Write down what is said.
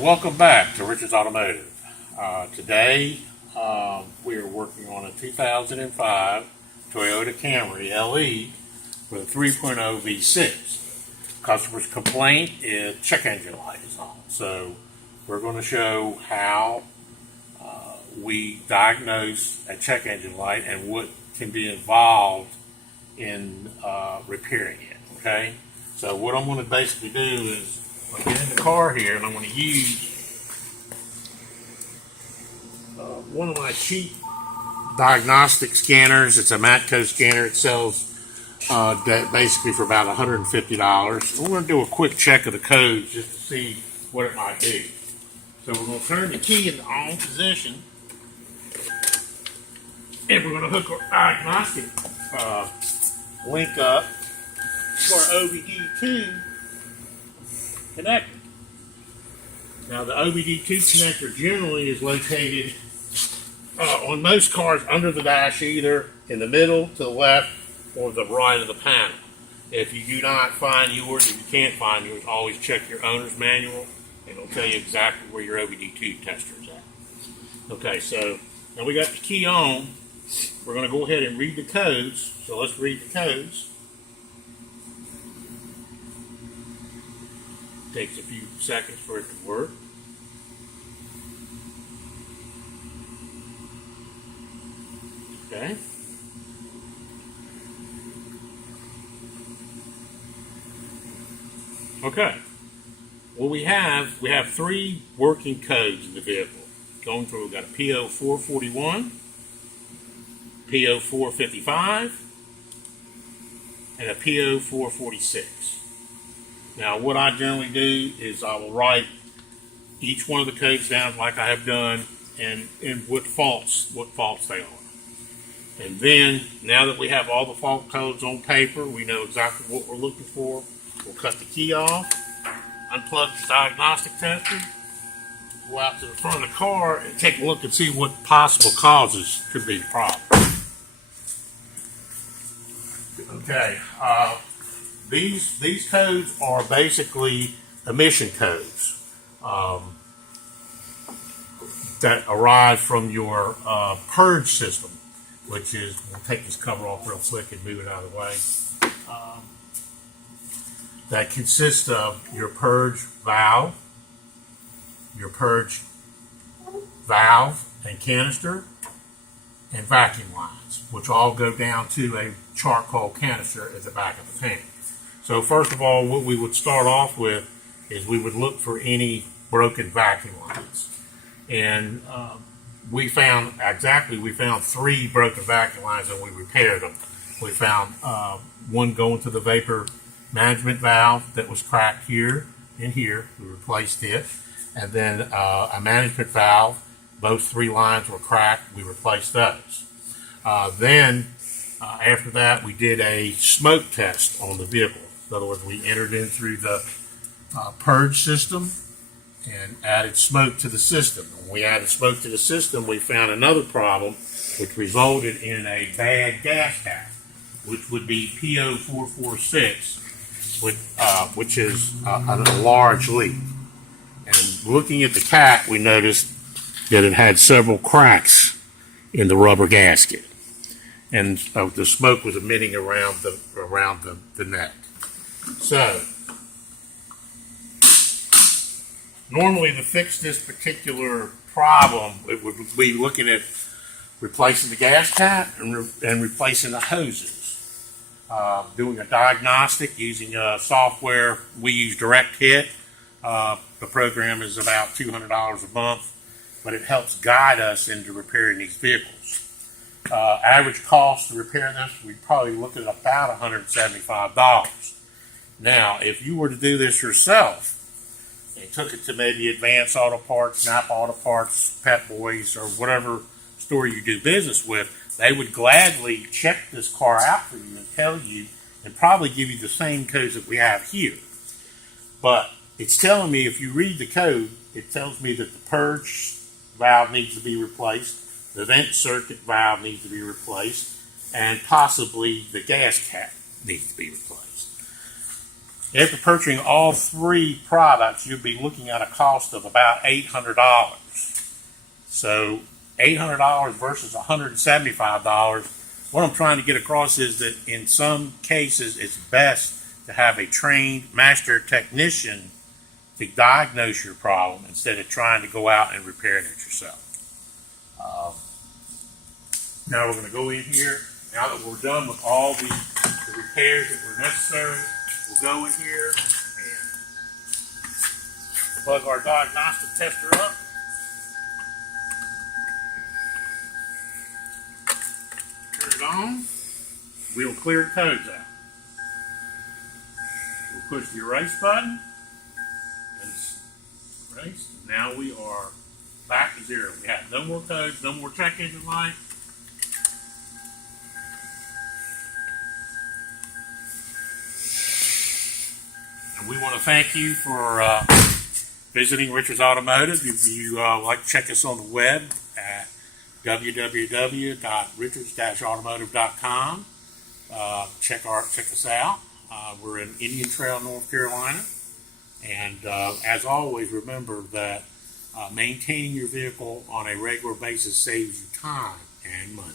Welcome back to Richard's Automotive. Today we are working on a 2005 Toyota Camry LE with a 3.0 V6. Customer's complaint is check engine light is on. So we're going to show how we diagnose a check engine light and what can be involved in repairing it. Okay? So what I'm going to basically do is I'm going to get in the car here and I'm going to use one of my cheap diagnostic scanners. It's a Matco scanner. It sells basically for about $150. We're going to do a quick check of the codes just to see what it might be. So we're going to turn the key in the on position and we're going to hook our diagnostic link up to our OBD2 connector. Now the OBD2 connector generally is located on most cars under the dash, either in the middle, to the left, or the right of the panel. If you do not find yours, if you can't find yours, always check your owner's manual and it'll tell you exactly where your OBD2 tester is at. Okay, so now we got the key on. We're going to go ahead and read the codes. So let's read the codes. Takes a few seconds for it to work. Okay. Okay. Well, we have three working codes in the vehicle. Going through, we've got a PO441, PO455, and a PO446. Now, what I generally do is I will write each one of the codes down like I have done and what faults they are. And then, now that we have all the fault codes on paper, we know exactly what we're looking for. We'll cut the key off, unplug the diagnostic tester, go out to the front of the car and take a look and see what possible causes could be the problem. Okay. These codes are basically emission codes that arrive from your purge system, which is, we'll take this cover off real quick and move it out of the way. That consists of your purge valve and canister, and vacuum lines, which all go down to a charcoal canister at the back of the tank. So first of all, what we would start off with is we would look for any broken vacuum lines. And we found three broken vacuum lines and we repaired them. We found one going to the vapor management valve that was cracked here and here. We replaced it. And then a management valve, both three lines were cracked. We replaced those. After that, we did a smoke test on the vehicle. In other words, we entered in through the purge system and added smoke to the system. When we added smoke to the system, we found another problem, which resulted in a bad gas cap, which would be PO446, which is a large leak. And looking at the cap, we noticed that it had several cracks in the rubber gasket, and the smoke was emitting around the neck. So, normally to fix this particular problem, it would be looking at replacing the gas cap and replacing the hoses. Doing a diagnostic using software. We use Direct Hit. The program is about $200 a month, but it helps guide us into repairing these vehicles. Average cost to repair this, we'd probably look at about $175. Now, if you were to do this yourself and took it to maybe Advance Auto Parts, Snap Auto Parts, Pep Boys, or whatever store you do business with, they would gladly check this car out for you and tell you and probably give you the same codes that we have here. But it's telling me, if you read the code, it tells me that the purge valve needs to be replaced, the vent circuit valve needs to be replaced, and possibly the gas cap needs to be replaced. After purchasing all three products, you'd be looking at a cost of about $800. So $800 versus $175. What I'm trying to get across is that in some cases, it's best to have a trained master technician to diagnose your problem instead of trying to go out and repair it yourself. Now we're going to go in here. Now that we're done with all the repairs that were necessary, we'll go in here and plug our diagnostic tester up. Turn it on. We'll clear the codes out. We'll push the erase button. Erase. Now we are back to zero. We have no more codes, no more check engine light. And we want to thank you for visiting Richards Automotive. If you like to check us on the web at www.richards-automotive.com. Check us out. We're in Indian Trail, North Carolina. And as always, remember that maintaining your vehicle on a regular basis saves you time and money.